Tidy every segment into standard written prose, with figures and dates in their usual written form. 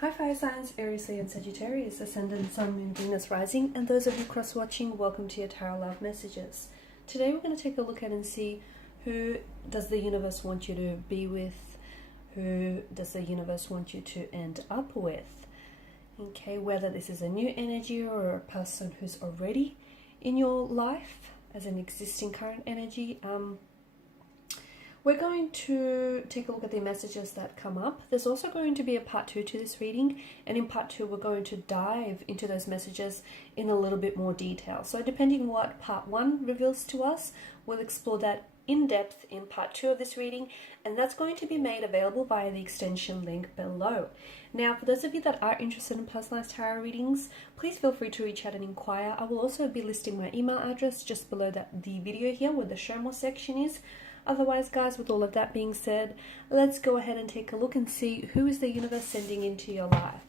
Hi Fire Signs, Aries, Leo and Sagittarius, Ascendant, Sun, Moon, Venus, Rising, and those of you cross-watching, welcome to your Tarot Love Messages. Today we're going to take a look at and see who does the universe want you to be with, who does the universe want you to end up with. Okay, whether this is a new energy or a person who's already in your life as an existing current energy. We're going to take a look at the messages that come up. There's also going to be a part 2 to this reading, and in part 2 we're going to dive into those messages in a little bit more detail. So depending what part 1 reveals to us, we'll explore that in depth in part 2 of this reading, and that's going to be made available via the extension link below. Now, for those of you that are interested in personalized tarot readings, please feel free to reach out and inquire. I will also be listing my email address just below the video here where the show more section is. Otherwise, guys, with all of that being said, let's go ahead and take a look and see who is the universe sending into your life.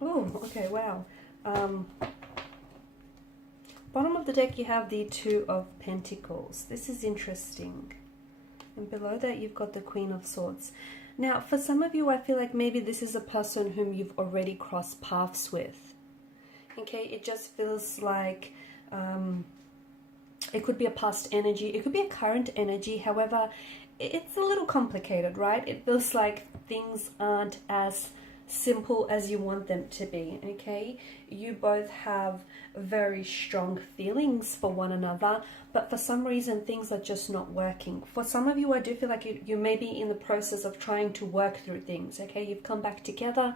Oh, okay, wow. Bottom of the deck, you have the Two of Pentacles. This is interesting. And below that, you've got the Queen of Swords. Now, for some of you, I feel like maybe this is a person whom you've already crossed paths with. Okay, it just feels like it could be a past energy. It could be a current energy. However, it's a little complicated, right? It feels like things aren't as simple as you want them to be. Okay, you both have very strong feelings for one another, but for some reason things are just not working. For some of you, I do feel like you may be in the process of trying to work through things. Okay, you've come back together,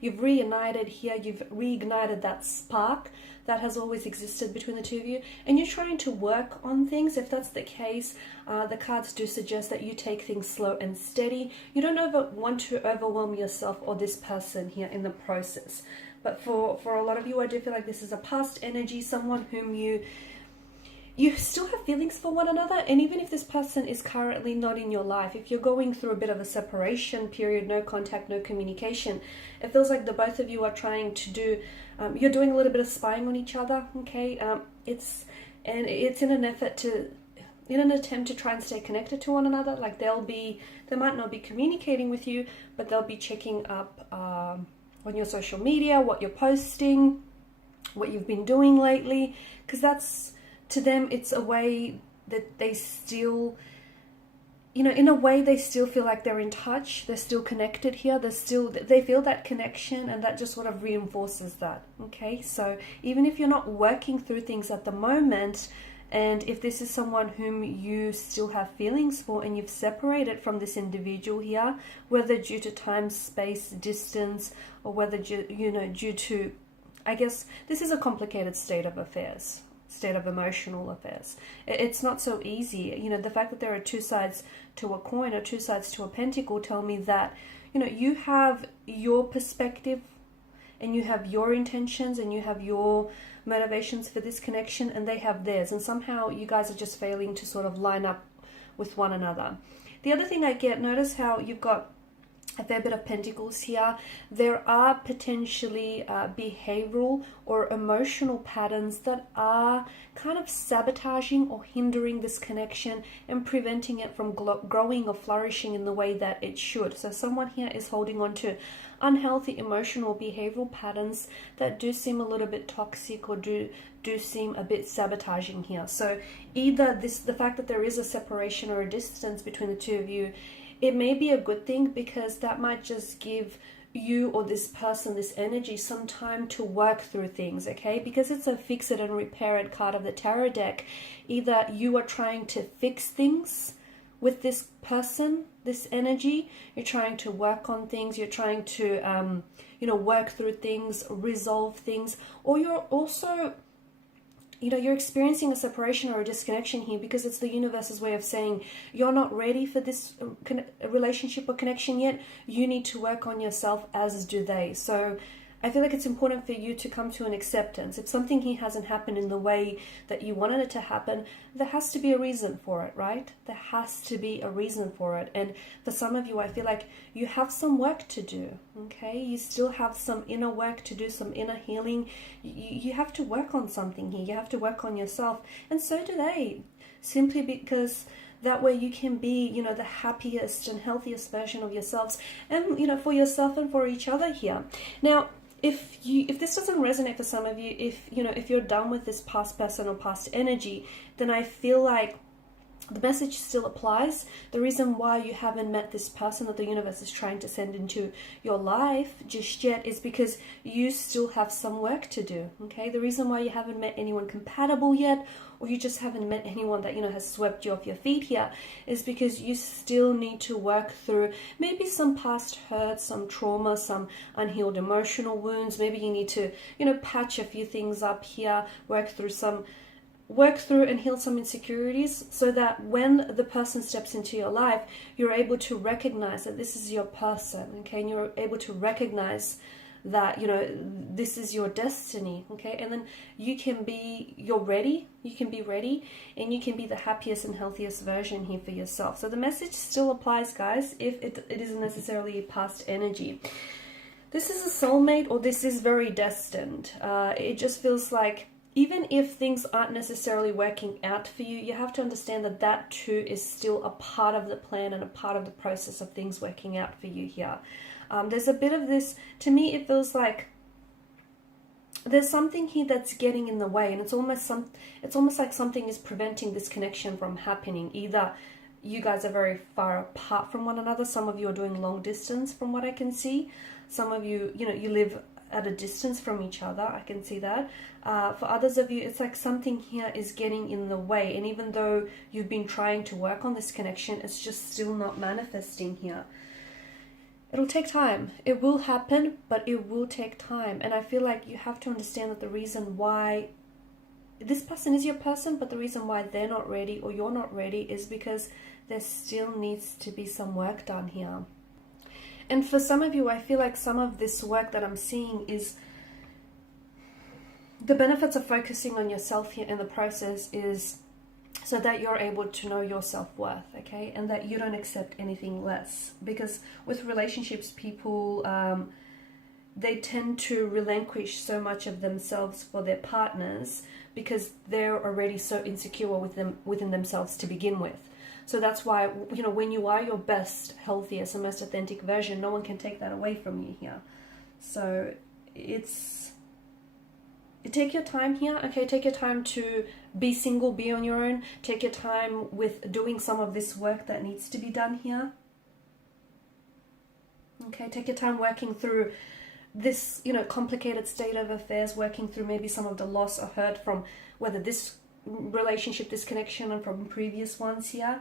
you've reunited here, you've reignited that spark that has always existed between the two of you, and you're trying to work on things. If that's the case, the cards do suggest that you take things slow and steady. You don't want to overwhelm yourself or this person here in the process. But for a lot of you, I do feel like this is a past energy, someone whom you still have feelings for one another. And even if this person is currently not in your life, if you're going through a bit of a separation period, no contact, no communication, it feels like the both of you are trying to do, you're doing a little bit of spying on each other. Okay, it's in an attempt to try and stay connected to one another. Like they might not be communicating with you, but they'll be checking up on your social media, what you're posting, what you've been doing lately, because that's, to them, it's a way that they still, in a way they still feel like they're in touch, they're still connected here, they feel that connection, and that just sort of reinforces that. Okay, so even if you're not working through things at the moment, and if this is someone whom you still have feelings for and you've separated from this individual here, whether due to time, space, distance, or whether due to, I guess this is a complicated state of affairs, state of emotional affairs. It's not so easy. The fact that there are two sides to a coin or two sides to a pentacle tell me that, you have your perspective and you have your intentions and you have your motivations for this connection, and they have theirs, and somehow you guys are just failing to sort of line up with one another. The other thing I get, notice how you've got a fair bit of pentacles here. There are potentially behavioral or emotional patterns that are kind of sabotaging or hindering this connection and preventing it from growing or flourishing in the way that it should. So someone here is holding on to unhealthy emotional behavioral patterns that do seem a little bit toxic or do seem a bit sabotaging here. So either the fact that there is a separation or a distance between the two of you, it may be a good thing, because that might just give you or this person, this energy, some time to work through things. Okay, because it's a fix it and repair it card of the tarot deck. Either you are trying to fix things with this person, this energy, you're trying to work on things, you're trying to work through things, resolve things, or you're also, you're experiencing a separation or a disconnection here because it's the universe's way of saying you're not ready for this relationship or connection yet. You need to work on yourself, as do they. So I feel like it's important for you to come to an acceptance. If something here hasn't happened in the way that you wanted it to happen, there has to be a reason for it, right? There has to be a reason for it. And for some of you, I feel like you have some work to do, okay? You still have some inner work to do, some inner healing. You have to work on something here. You have to work on yourself. And so do they, simply because that way you can be, the happiest and healthiest version of yourselves, and, for yourself and for each other here. Now, if this doesn't resonate for some of you, if you're done with this past person or past energy, then I feel like the message still applies. The reason why you haven't met this person that the universe is trying to send into your life just yet is because you still have some work to do, okay? The reason why you haven't met anyone compatible yet, or you just haven't met anyone that, has swept you off your feet here, is because you still need to work through maybe some past hurts, some trauma, some unhealed emotional wounds. Maybe you need to, patch a few things up here, work through and heal some insecurities, so that when the person steps into your life, you're able to recognize that this is your person, okay? And you're able to recognize that, this is your destiny, okay? And then you're ready, you can be ready, and you can be the happiest and healthiest version here for yourself. So the message still applies, guys, if it isn't necessarily a past energy. This is a soulmate, or this is very destined. It just feels like, even if things aren't necessarily working out for you, you have to understand that that too is still a part of the plan and a part of the process of things working out for you here. There's a bit of this, to me it feels like there's something here that's getting in the way, and it's almost like something is preventing this connection from happening. Either you guys are very far apart from one another. Some of you are doing long distance from what I can see. Some of you, you live at a distance from each other. I can see that. For others of you, it's like something here is getting in the way, and even though you've been trying to work on this connection, it's just still not manifesting here. It'll take time. It will happen, but it will take time. And I feel like you have to understand that the reason why this person is your person, but the reason why they're not ready or you're not ready is because there still needs to be some work done here. And for some of you, I feel like some of this work that I'm seeing is the benefits of focusing on yourself here in the process is so that you're able to know your self-worth, okay? And that you don't accept anything less. Because with relationships, people, they tend to relinquish so much of themselves for their partners because they're already so insecure within themselves to begin with. So that's why, when you are your best, healthiest, and most authentic version, no one can take that away from you here. So take your time here, okay? Take your time to be single, be on your own. Take your time with doing some of this work that needs to be done here. Okay, take your time working through this, complicated state of affairs, working through maybe some of the loss or hurt from whether this relationship, this connection, and from previous ones here.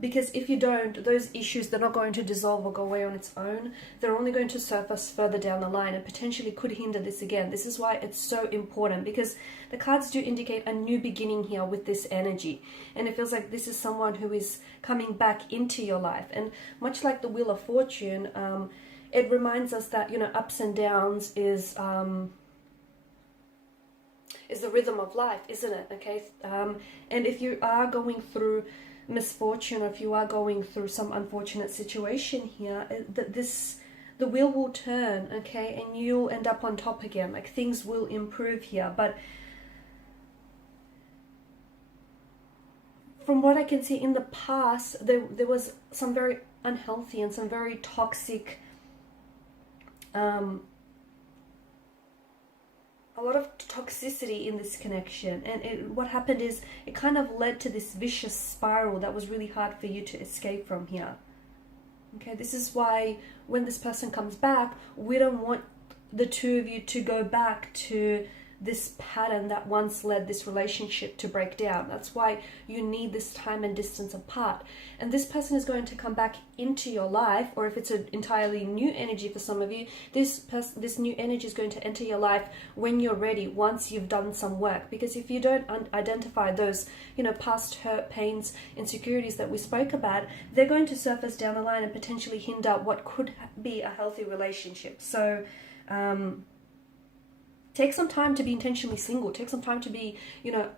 Because if you don't, those issues, they're not going to dissolve or go away on its own. They're only going to surface further down the line and potentially could hinder this again. This is why it's so important, because the cards do indicate a new beginning here with this energy. And it feels like this is someone who is coming back into your life. And much like the Wheel of Fortune, it reminds us that, ups and downs is the rhythm of life, isn't it? Okay. And if you are going through misfortune, or if you are going through some unfortunate situation here, the wheel will turn, okay, and you'll end up on top again. Like, things will improve here. But from what I can see in the past, there was some very unhealthy and some very toxic a lot of toxicity in this connection, and what happened is it kind of led to this vicious spiral that was really hard for you to escape from here. Okay, this is why when this person comes back, we don't want the two of you to go back to this pattern that once led this relationship to break down. That's why you need this time and distance apart. And this person is going to come back into your life, or if it's an entirely new energy for some of you, this new energy is going to enter your life when you're ready, once you've done some work. Because if you don't identify those, past hurt, pains, insecurities that we spoke about, they're going to surface down the line and potentially hinder what could be a healthy relationship. So take some time to be intentionally single. Take some time to be,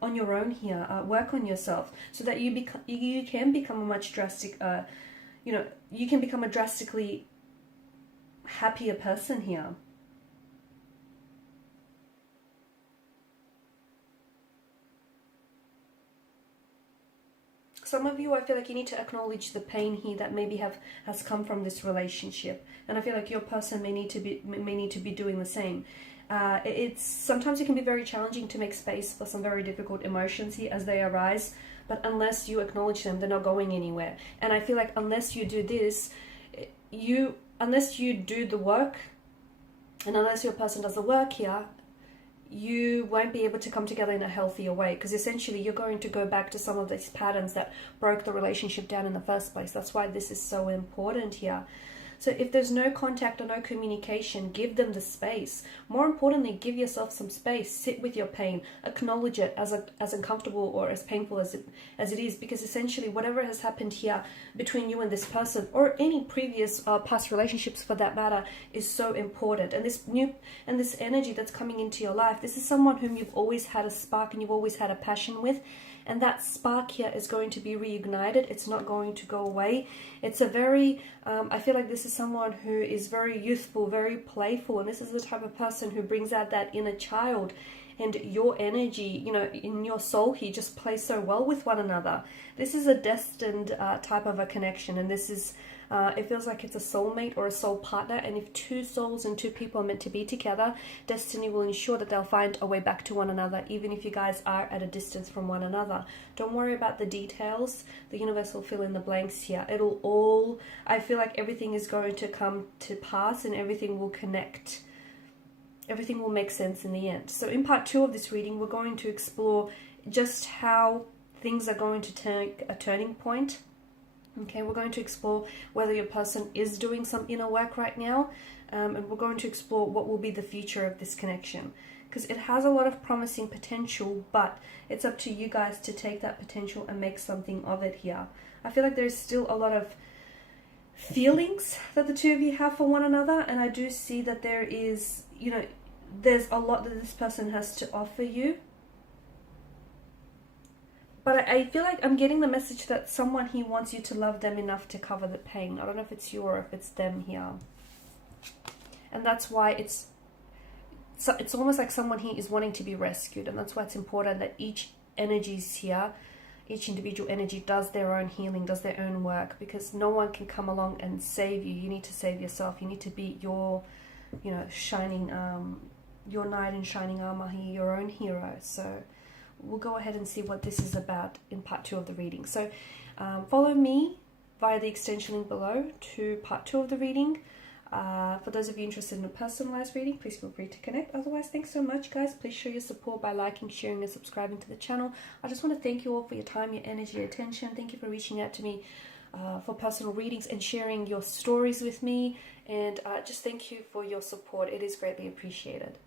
on your own here. Work on yourself so that you can become a much you can become a drastically happier person here. Some of you, I feel like you need to acknowledge the pain here that maybe has come from this relationship, and I feel like your person may need to be doing the same. It's sometimes it can be very challenging to make space for some very difficult emotions here as they arise, but unless you acknowledge them, they're not going anywhere. And I feel like unless you do this, unless you do the work, and unless your person does the work here, you won't be able to come together in a healthier way, because essentially you're going to go back to some of these patterns that broke the relationship down in the first place. That's why this is so important here. So if there's no contact or no communication, give them the space. More importantly, give yourself some space. Sit with your pain. Acknowledge it as uncomfortable or as painful as it is, because essentially whatever has happened here between you and this person, or any previous past relationships for that matter, is so important. And this energy that's coming into your life, this is someone whom you've always had a spark and you've always had a passion with. And that spark here is going to be reignited. It's not going to go away. It's a very, I feel like this is someone who is very youthful, very playful. And this is the type of person who brings out that inner child. And your energy, in your soul here just plays so well with one another. This is a destined type of a connection. And this is, it feels like it's a soulmate or a soul partner. And if two souls and two people are meant to be together, destiny will ensure that they'll find a way back to one another, even if you guys are at a distance from one another. Don't worry about the details. The universe will fill in the blanks here. I feel like everything is going to come to pass and everything will connect. Everything will make sense in the end. So in part 2 of this reading, we're going to explore just how things are going to take a turning point. Okay, we're going to explore whether your person is doing some inner work right now, and we're going to explore what will be the future of this connection, because it has a lot of promising potential, but it's up to you guys to take that potential and make something of it here. I feel like there's still a lot of feelings that the two of you have for one another, and I do see that there is, there's a lot that this person has to offer you. But I feel like I'm getting the message that someone here wants you to love them enough to cover the pain. I don't know if it's you or if it's them here. And that's why it's almost like someone here is wanting to be rescued. And that's why it's important that each energies here, each individual energy does their own healing, does their own work. Because no one can come along and save you. You need to save yourself. You need to be your, shining, your knight in shining armor here, your own hero. So we'll go ahead and see what this is about in part 2 of the reading. So follow me via the extension link below to part 2 of the reading. For those of you interested in a personalized reading, please feel free to connect. Otherwise, thanks so much, guys. Please show your support by liking, sharing, and subscribing to the channel. I just want to thank you all for your time, your energy, your attention. Thank you for reaching out to me for personal readings and sharing your stories with me. And just thank you for your support. It is greatly appreciated.